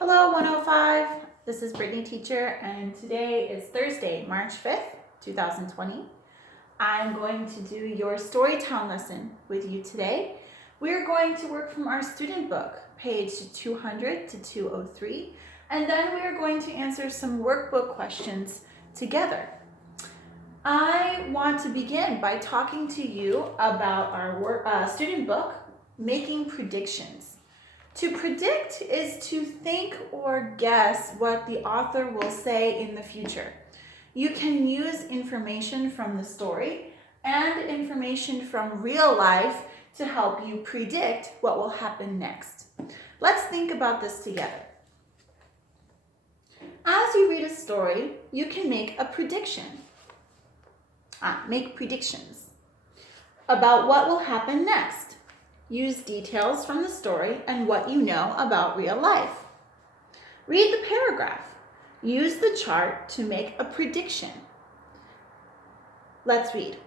Hello 105, this is Brittany teacher and today is Thursday, March 5th, 2020. I'm going to do your Storytown lesson with you today. We're going to work from our student book, page 200 to 203, and then we're going to answer some workbook questions together. I want to begin by talking to you about our student book, Making Predictions. To predict is to think or guess what the author will say in the future. You can use information from the story and information from real life to help you predict what will happen next. Let's think about this together. As you read a story, you can make a prediction. Make predictions about what will happen next. Use details from the story and what you know about real life. Read the paragraph. Use the chart to make a prediction. Let's read.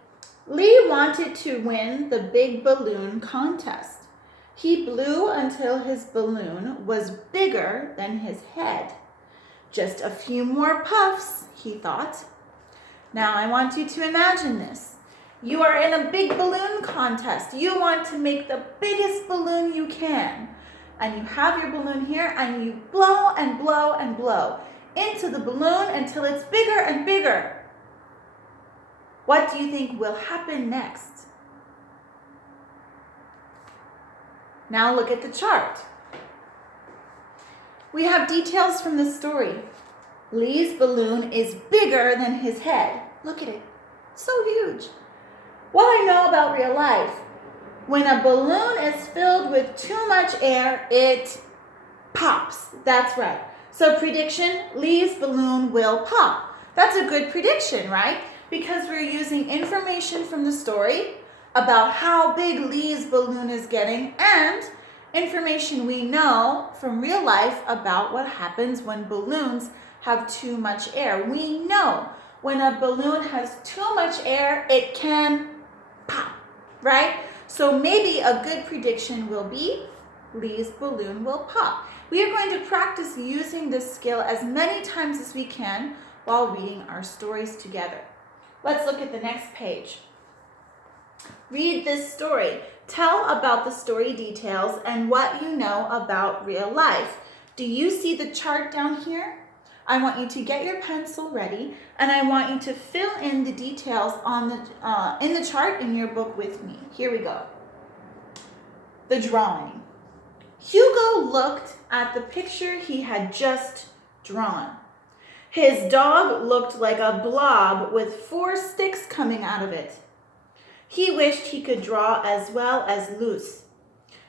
Lee wanted to win the big balloon contest. He blew until his balloon was bigger than his head. Just a few more puffs, he thought. Now I want you to imagine this. You are in a big balloon contest. You want to make the biggest balloon you can. And you have your balloon here and you blow and blow and blow into the balloon until it's bigger and bigger. What do you think will happen next? Now look at the chart. We have details from the story. Lee's balloon is bigger than his head. Look at it. So huge. What I know about real life, when a balloon is filled with too much air, it pops. That's right. So prediction, Lee's balloon will pop. That's a good prediction, right? Because we're using information from the story about how big Lee's balloon is getting and information we know from real life about what happens when balloons have too much air. We know when a balloon has too much air, it can pop, right? So maybe a good prediction will be Lee's balloon will pop. We are going to practice using this skill as many times as we can while reading our stories together. Let's look at the next page. Read this story. Tell about the story details and what you know about real life. Do you see the chart down here? I want you to get your pencil ready and I want you to fill in the details on in the chart in your book with me. Here we go. The drawing. Hugo looked at the picture he had just drawn. His dog looked like a blob with 4 sticks coming out of it. He wished he could draw as well as Luce.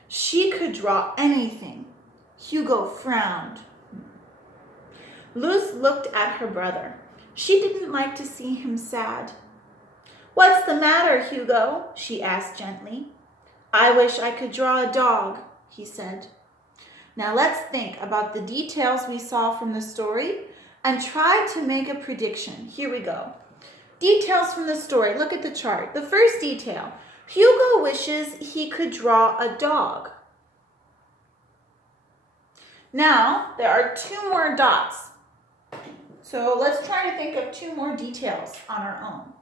She could draw anything. Hugo frowned. Luce looked at her brother. She didn't like to see him sad. What's the matter, Hugo? She asked gently. I wish I could draw a dog, he said. Now let's think about the details we saw from the story and try to make a prediction. Here we go. Details from the story. Look at the chart. The first detail. Hugo wishes he could draw a dog. Now there are 2 more dots. So let's try to think of 2 more details on our own.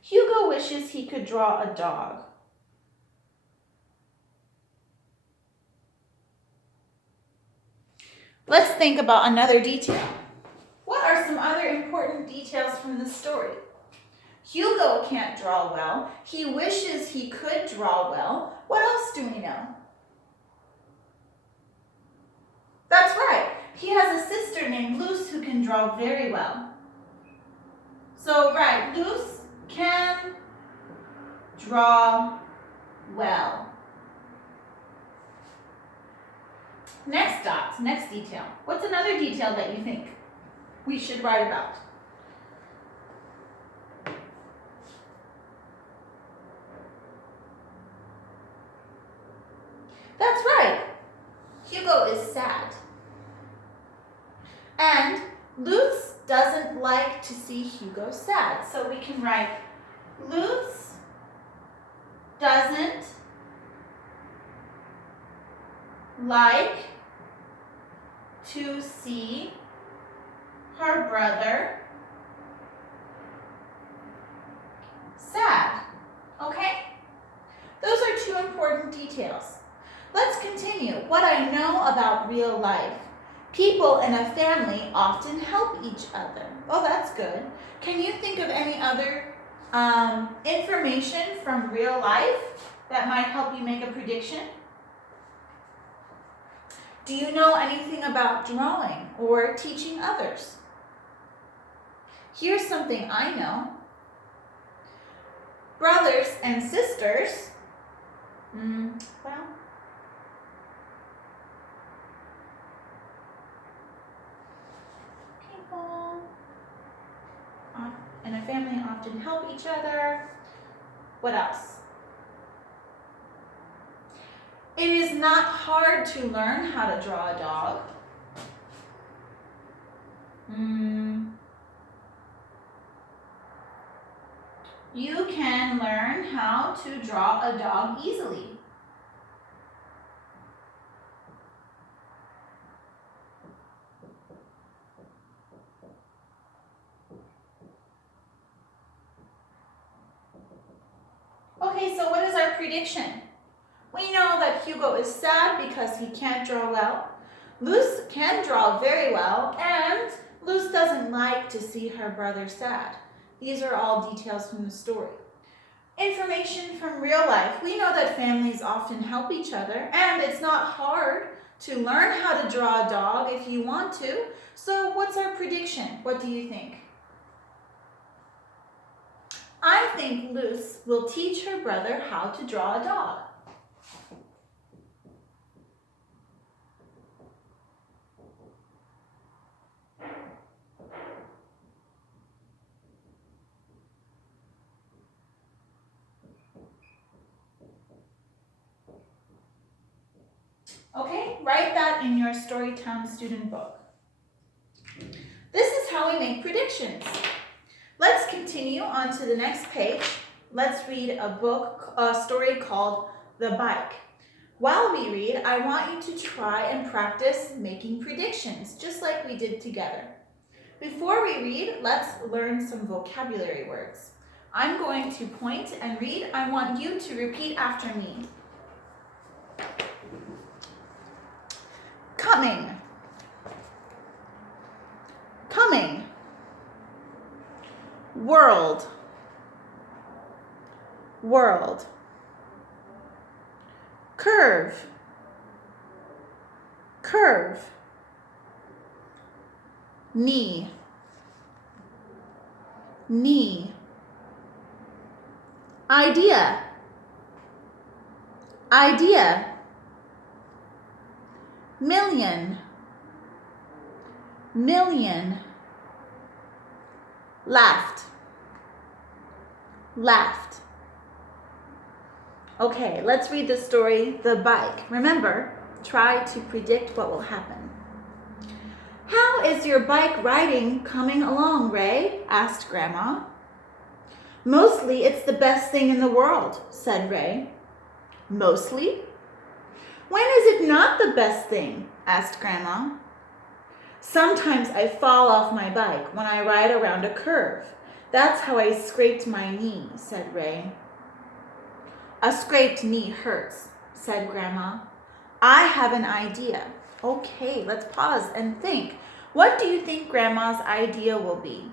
Hugo wishes he could draw a dog. Let's think about another detail. What are some other important details from the story? Hugo can't draw well. He wishes he could draw well. What else do we know? That's right. He has a sister named Luce who can draw very well. So, right, Luce can draw well. Next dot, next detail. What's another detail that you think we should write about? That's right. Hugo is sad. And Luce doesn't like to see Hugo sad. So we can write Luce doesn't like to see her brother sad. Okay? Those are two important details. Let's continue. What I know about real life. People in a family often help each other. Oh, that's good. Can you think of any other information from real life that might help you make a prediction? Do you know anything about drawing or teaching others? Here's something I know. Brothers and sisters, well, people in a family often help each other. What else? It is not hard to learn how to draw a dog. You can learn how to draw a dog easily. Okay, so what is our prediction? We know that Hugo is sad because he can't draw well. Luz can draw very well, and Luz doesn't like to see her brother sad. These are all details from the story. Information from real life. We know that families often help each other, and it's not hard to learn how to draw a dog if you want to. So what's our prediction? What do you think? I think Luz will teach her brother how to draw a dog. Okay, write that in your Storytown student book. This is how we make predictions. Let's continue on to the next page. Let's read a story called The Bike. While we read, I want you to try and practice making predictions, just like we did together. Before we read, let's learn some vocabulary words. I'm going to point and read. I want you to repeat after me. Coming. Coming. World. World. Curve. Curve. Knee. Knee. Idea. Idea. Million. Million. Laughed. Laughed. Okay, let's read the story, The Bike. Remember, try to predict what will happen. How is your bike riding coming along, Ray? Asked Grandma. Mostly it's the best thing in the world, said Ray. Mostly? When is it not the best thing? Asked Grandma. Sometimes I fall off my bike when I ride around a curve. That's how I scraped my knee, said Ray. A scraped knee hurts, said Grandma. I have an idea. Okay, let's pause and think. What do you think Grandma's idea will be?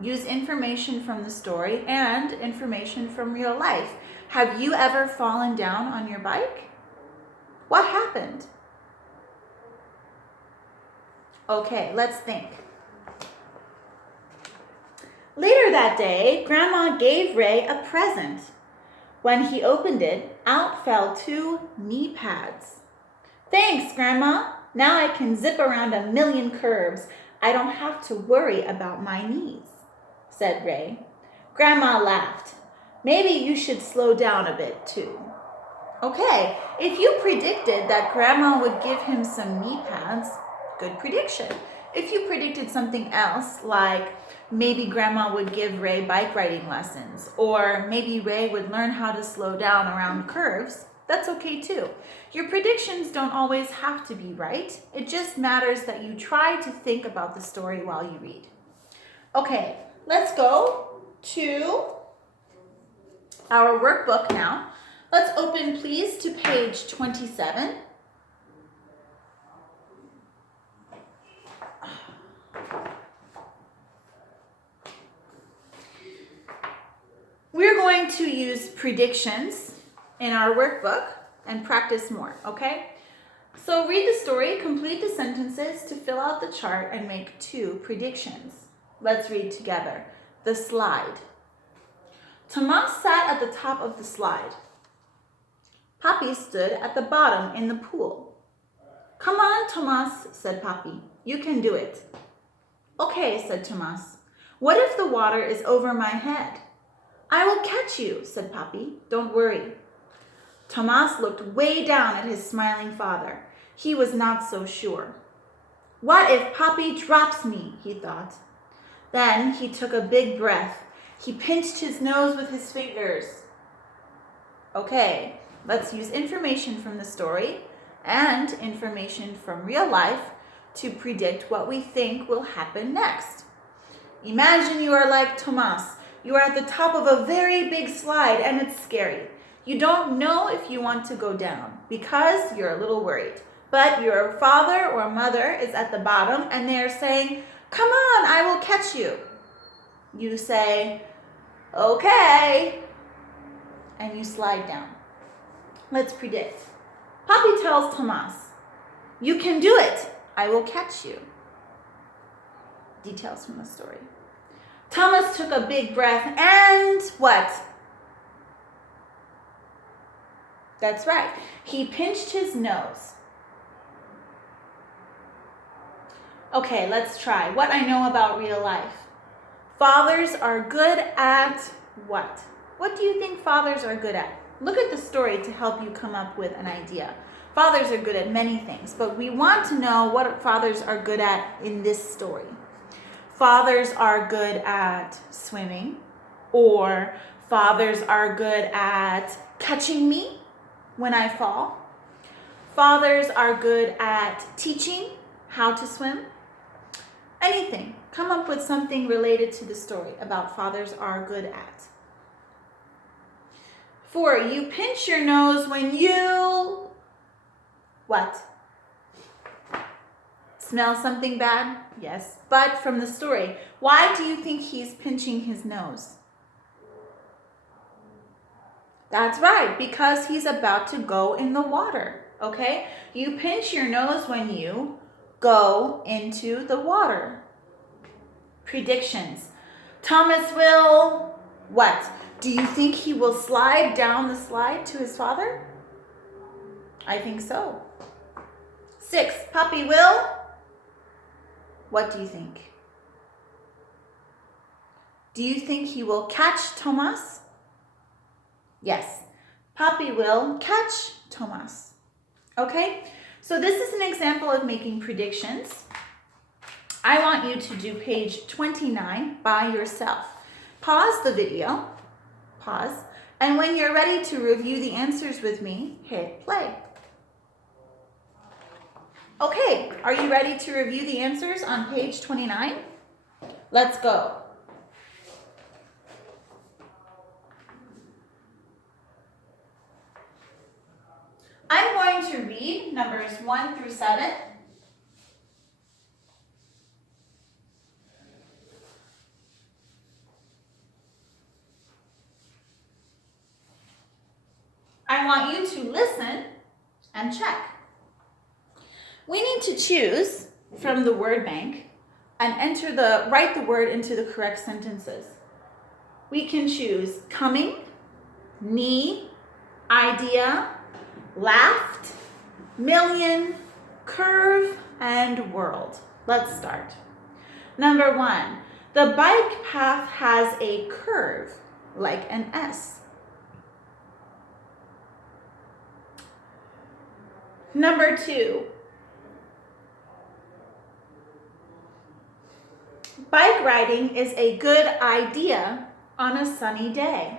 Use information from the story and information from real life. Have you ever fallen down on your bike? What happened? Okay, let's think. Later that day, Grandma gave Ray a present. When he opened it, out fell 2 knee pads. Thanks, Grandma. Now I can zip around a million curves. I don't have to worry about my knees, said Ray. Grandma laughed. Maybe you should slow down a bit too. Okay, if you predicted that Grandma would give him some knee pads, good prediction. If you predicted something else, like maybe Grandma would give Ray bike riding lessons, or maybe Ray would learn how to slow down around curves, That's okay too. Your predictions don't always have to be right. It just matters that you try to think about the story while you read. Okay, let's go to our workbook now. Let's open, please, to page 27. We're going to use predictions in our workbook and practice more, okay? So read the story, complete the sentences to fill out the chart, and make 2 predictions. Let's read together. The slide. Tomas sat at the top of the slide. Papi stood at the bottom in the pool. Come on, Tomas, said Papi. You can do it. Okay, said Tomas. What if the water is over my head? I will catch you, said Papi. Don't worry. Tomas looked way down at his smiling father. He was not so sure. What if Papi drops me, he thought. Then he took a big breath. He pinched his nose with his fingers. Okay, let's use information from the story and information from real life to predict what we think will happen next. Imagine you are like Tomas. You are at the top of a very big slide and it's scary. You don't know if you want to go down because you're a little worried. But your father or mother is at the bottom and they're saying, come on, I will catch you. You say, okay, and you slide down. Let's predict. Papi tells Tomas, you can do it. I will catch you. Details from the story. Thomas took a big breath and what? That's right. He pinched his nose. Okay, let's try. What I know about real life. Fathers are good at what? What do you think fathers are good at? Look at the story to help you come up with an idea. Fathers are good at many things, but we want to know what fathers are good at in this story. Fathers are good at swimming, or fathers are good at catching me when I fall. Fathers are good at teaching how to swim. Anything. Come up with something related to the story about fathers are good at. 4, you pinch your nose when you, what? Smell something bad? Yes. But from the story, why do you think he's pinching his nose? That's right, because he's about to go in the water, okay? You pinch your nose when you go into the water. Predictions. Thomas will, what? Do you think he will slide down the slide to his father? I think so. 6, Papi will, what do you think? Do you think he will catch Thomas? Yes, Papi will catch Thomas. Okay, so this is an example of making predictions. I want you to do page 29 by yourself. Pause the video, pause, and when you're ready to review the answers with me, hit play. Okay, are you ready to review the answers on page 29? Let's go. I'm going to read numbers 1 through 7. I want you to listen and check. We need to choose from the word bank and write the word into the correct sentences. We can choose coming, knee, idea, laughed, million, curve, and world. Let's start. Number 1, the bike path has a curve, like an S. Number 2, bike riding is a good idea on a sunny day.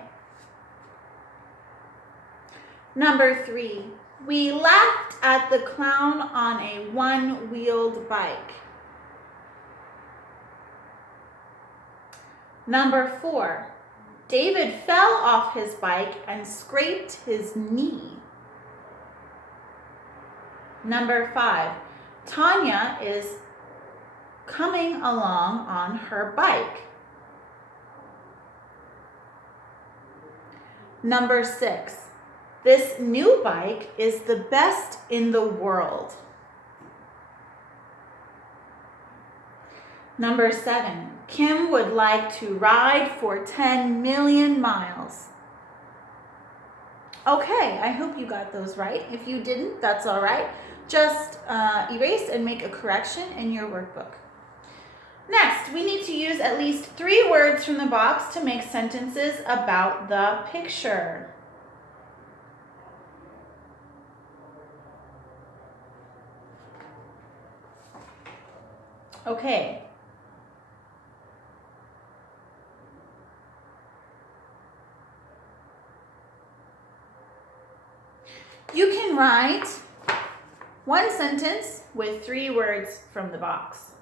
Number 3, we laughed at the clown on a one-wheeled bike. Number 4, David fell off his bike and scraped his knee. Number 5, Tanya is coming along on her bike. Number 6, this new bike is the best in the world. Number 7, Kim would like to ride for 10 million miles. Okay, I hope you got those right. If you didn't, that's all right. Just erase and make a correction in your workbook. Next, we need to use at least 3 words from the box to make sentences about the picture. Okay. You can write one sentence with 3 words from the box.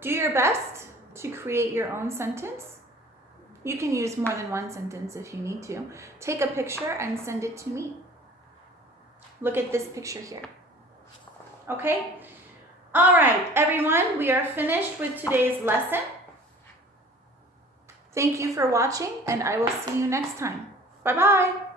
Do your best to create your own sentence. You can use more than one sentence if you need to. Take a picture and send it to me. Look at this picture here. Okay? All right, everyone, we are finished with today's lesson. Thank you for watching, and I will see you next time. Bye-bye.